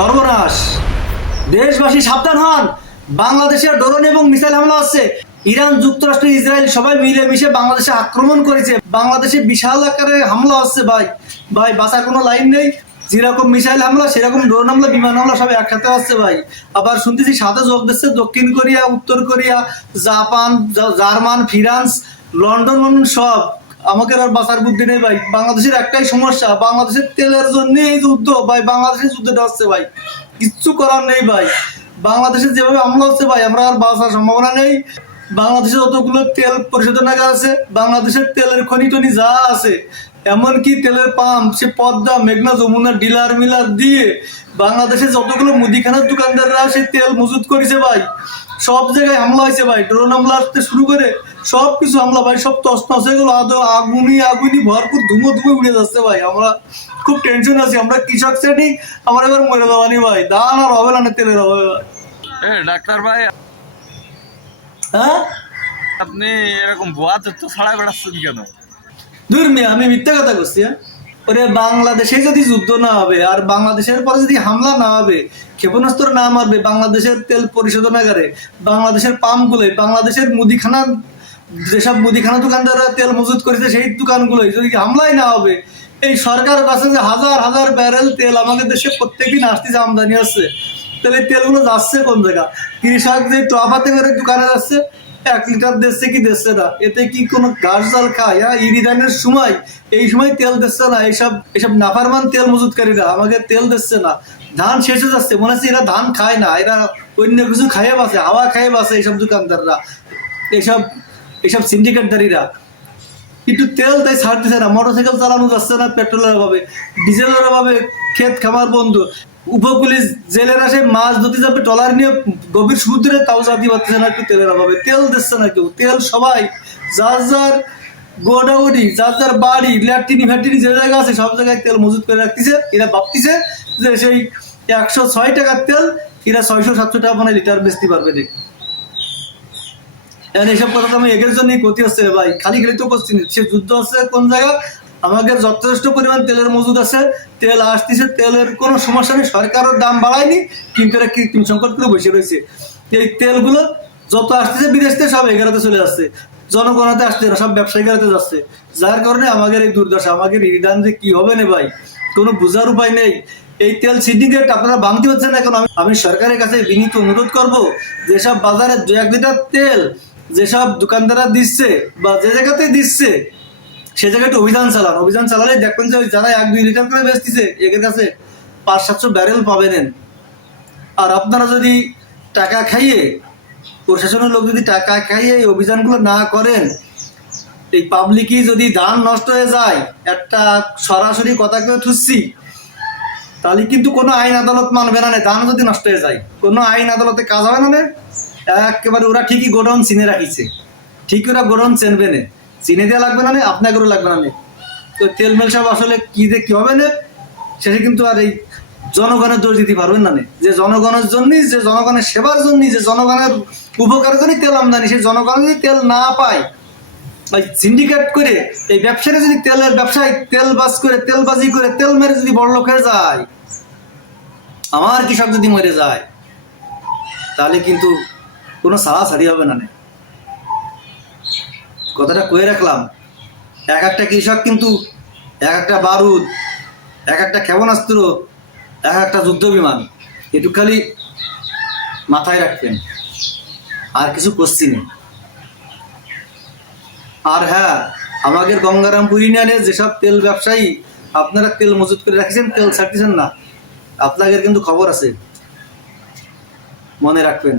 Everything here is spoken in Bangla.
সর্বনাশ। দেশবাসী সাবধান হন, বাংলাদেশের ড্রোন এবং মিসাইল হামলা হচ্ছে। ইরান, যুক্তরাষ্ট্র, ইসরায়েল সবাই মিলেমিশে বাংলাদেশে আক্রমণ করেছে। বাংলাদেশে বিশাল আকারে হামলা হচ্ছে ভাই। ভাই বাঁচার কোনো লাইন নেই। যেরকম মিসাইল হামলা, সেরকম ড্রোন হামলা, বিমান হামলা সব একসাথে হচ্ছে ভাই। আবার শুনতেছি সাথে যোগ দিচ্ছে দক্ষিণ কোরিয়া, উত্তর Korea, Japan, German, France, London সব। আমাকে আর বাঁচার বুদ্ধি নেই ভাই। বাংলাদেশের একটাই সমস্যা, বাংলাদেশের তেলের জন্য এই যুদ্ধ ভাই। বাংলাদেশের যুদ্ধটা হচ্ছে ভাই, কিচ্ছু করার নেই ভাই। বাংলাদেশে যেভাবে হামলা হচ্ছে ভাই, আমরা আর বাঁচার সম্ভাবনা নেই। বাংলাদেশে যতগুলো তেল পরিশোধনাগার আছে, বাংলাদেশের তেলের খনি টনি যা আছে, এমনকি তেলের পাম্প, সে পদ্মা, মেঘনা, যমুনা, ডিলার মিলার দিয়ে বাংলাদেশে যতগুলো মুদিখানার দোকানদাররা সে তেল মজুত করেছে ভাই, সব জায়গায় হামলা হয়েছে ভাই। ড্রোন হামলা আসতে শুরু করে সব কিছু হামলা ভাই, সব তছনছ হয়ে গেলো। আগুনি ভরপুর ধুমো উড়ে যাচ্ছে ভাই। আমরা খুব টেনশন আছি, আমরা কৃষক শ্রেণী, আমার এবার মরে যাবানি ভাই। ধান আর হবে না, তেলের হবে। ডাক্তার ভাই, হ্যাঁ আপনি এরকম ভুয়া তথ্য ছড়াই বেড়াচ্ছেন কেন? দূর মেয়ে, আমি মিথ্যা কথা করছি? হ্যাঁ, ওরে বাংলাদেশে যদি যুদ্ধ না হবে আর বাংলাদেশের পরে যদি হামলা না হবে, ক্ষেপণাস্ত্র না মারবে বাংলাদেশের তেল পরিশোধনাগারে, বাংলাদেশের পাম্পগুলো, বাংলাদেশের মুদিখানা, যেসব মুদিখানা দোকানদাররা তেল মজুত করেছে সেই দোকানগুলো যদি হামলাই না হবে, এই সরকার কাছে যে হাজার হাজার ব্যারেল তেল আমাদের দেশে প্রত্যেকদিন আসতেছে, আমদানি হচ্ছে, তাহলে তেলগুলো যাচ্ছে কোন জায়গা? কৃষক যে তোয়াফাতে করে দোকানে যাচ্ছে, 1 লিটার দিচ্ছে কি দিচ্ছে না? এতে কি কোনো ঘাস জাল খায়? হ্যাঁ, ইরিদানের সময় এই সময় তেল দিচ্ছে না। এইসব নাফারমান তেল মজুতকারীরা আমাকে তেল দিচ্ছে না। ধান শেষ হয়ে যাচ্ছে, মনে হচ্ছে এরা ধান খায় না, এরা অন্য কিছু খাইয়ে বাঁচে, হাওয়া খাইয়ে বাঁচে এইসব দোকানদাররা, এইসব সিন্ডিকেটদারীরা। কিন্তু তেল তাই ছাড়তেছে না, মোটরসাইকেল চালানো যাচ্ছে না পেট্রোলের অভাবে, ডিজেলের অভাবে, ক্ষেত খামার বন্ধ। উপকূলীয় জেলেরা সে মাছ ধরতে যাবে ট্রলার নিয়ে গভীর সমুদ্রে, তাও জাতি পারতেছে না একটু তেলের অভাবে। তেল দিচ্ছে না কেউ। তেল সবাই যার যার গোডাউনি, যার যার বাড়ি, ল্যাট্রিনি ফ্যাট্রিনি যে জায়গা আছে সব জায়গায় তেল মজুত করে রাখতেছে। এরা ভাবতেছে যে সেই 106 টাকার তেল এরা 600-700 টাকা মানে লিটার বেচতে পারবে না। এইসব কথা তো আমি এগের জন্যই ক্ষতি হচ্ছে ভাই। খালি তো করছি না, সে যুদ্ধ হচ্ছে কোন জায়গা, আমাদের যথেষ্ট পরিমাণ তেলের মজুদ আছে, তেল আসতেছে, তেলের কোনো সমস্যা নেই, সরকারের দাম বাড়ায়নি, কিন্তু এরা কৃত্রিম সংকট করে বসে রয়েছে। এই তেলগুলো যত আসতেছে বিদেশ থেকে সব এগারোতে চলে যাচ্ছে, জনগণাতে আসছে না, সব ব্যবসায়ী গাড়িতে যাচ্ছে। যার কারণে আমাদের এই দুর্দশা, আমাদের রিটার্ন যে কি হবে না ভাই, কোনো বোঝার উপায় নেই। এই তেল সিন্ডিকেট আপনারা ভাঙতে হচ্ছেন না কেন? আমি সরকারের কাছে বিনীত অনুরোধ করব, যেসব বাজারে 2-1 লিটার তেল যেসব দোকানদাররা দিচ্ছে বা যে জায়গাতে দিচ্ছে, সে জায়গায় অভিযান চালান। অভিযান চালালে দেখবেন যে যারা 1-2 লিটার করে বেচতেছে এদের কাছে 500-700 ব্যারেল পাবেন। আর আপনারা যদি টাকা খাইয়ে, প্রশাসনের লোক যদি টাকা খাইয়ে এই অভিযানগুলো না করেন, এই পাবলিকই যদি ধান নষ্ট হয়ে যায়, একটা সরাসরি কথা কেউ থুচ্ছি, তাহলে কিন্তু কোনো আইন আদালত মানবে না। ধান যদি নষ্ট হয়ে যায়, কোনো আইন আদালতে কাজ হবে না। একেবারে ওরা ঠিকই গোডাউন চিনে রাখিছে, ঠিক ওরা গোডাউন চেনবে না, চিনে দেওয়া লাগবে না, আপনাকেও লাগবে না। তো তেল মেল সব আসলে কি যে কি হবে না, সেটা কিন্তু আর এই জনগণের দোষ দিতে পারবেন না। যে জনগণের জন্যই, যে জনগণের সেবার জন্যই, যে জনগণের উপকারের জন্যই তেল আমদানি, সেই জনগণ যদি তেল না পায়, সিন্ডিকেট করে এই ব্যবসায়ীরা যদি তেলের ব্যবসায় তেলবাজি করে তেল মেরে যদি বড়লোক হয়ে যায়, আমার কৃষক যদি মরে যায়, তাহলে কিন্তু কোনো সাড়াসাড়ি হবে না। কথাটা কয়ে রাখলাম, এক একটা কৃষক কিন্তু এক একটা বারুদ, এক একটা ক্ষেপণাস্ত্র, এক একটা যুদ্ধ বিমান, একটু খালি মাথায় রাখবেন, আর কিছু করছি না। আর হ্যাঁ, আমাদের গঙ্গারামপুর ইউনিয়নে যেসব তেল ব্যবসায়ী আপনারা তেল মজুত করে রাখছেন, তেল ছাড়তেছেন না, আপনাদের কিন্তু খবর আছে, মনে রাখবেন।